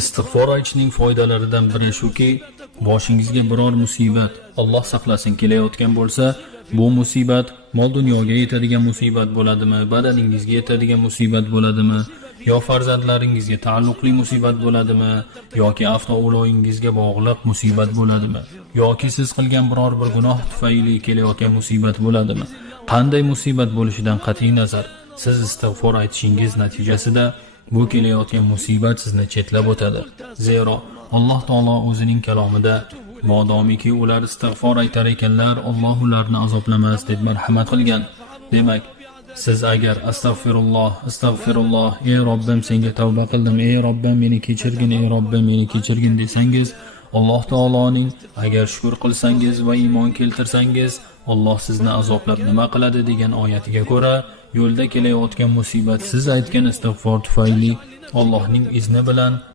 Istig'for aytishning foydalaridan biri shuki, boshingizga biror musibat, Alloh saqlasin, kelayotgan bo'lsa, bu musibat mol dunyoga yetadigan musibat bo'ladimi, badaningizga yetadigan musibat bo'ladimi, yo farzandlaringizga taalluqli musibat bo'ladimi, yoki avtoulog'ingizga bog'liq musibat bo'ladimi, yoki siz qilgan biror bir gunoh tufayli kelayotgan musibat bo'ladimi? Qanday musibat bo'lishidan qat'iy nazar, siz istig'for aytishingiz natijasida bu kelayotgan musibat sizni chetlab o'tadi. Zero Alloh taolo o'zining kalomida modomiki ular istig'for aytar ekanlar, Alloh ularni azoblamas deb marhamat qilgan. Demak, siz agar astag'firulloh, ey Robbim senga tavba qildim, ey Robbim meni kechirgin, ey Robbim meni kechirgin desangiz, Alloh taoloning agar shukr qilsangiz va iymon keltirsangiz, Alloh sizni azoblab nima qiladi degan oyatiga ko'ra, yo'lda kelayotgan musibat siz aytgan istig'for tufayli Allohning izni bilan